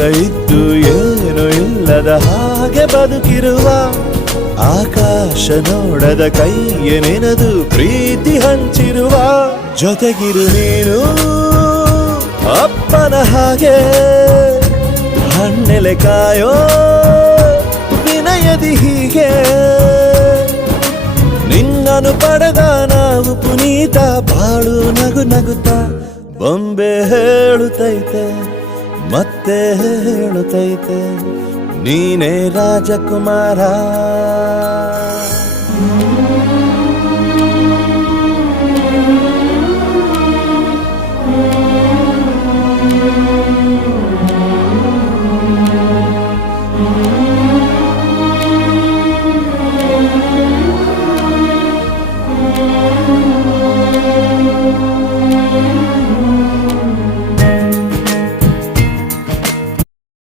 ಎಲ್ಲ ಇದ್ದು ಏನು ಇಲ್ಲದ ಹಾಗೆ ಬದುಕಿರುವ ಆಕಾಶ ನೋಡದ ಕೈಯೇ ನೆನೆದು ಪ್ರೀತಿ ಹಂಚಿರುವ ಜೊತೆಗಿರು ನೀನು ಅಪ್ಪನ ಹಾಗೆ ಹಣ್ಣೆಲೆ ಕಾಯೋ ವಿನಯದಿ ಹೀಗೆ ನಿನ್ನನು ಪಡೆದ ನಾವು ಪುನೀತ ಬಾಳು ನಗು ನಗುತ್ತಾ ಬೊಂಬೆ ಹೇಳುತ್ತೈತೆ ಮತ್ತೆ ಹೇಳುತ್ತೈತೆ ನೀನೇ ರಾಜಕುಮಾರ.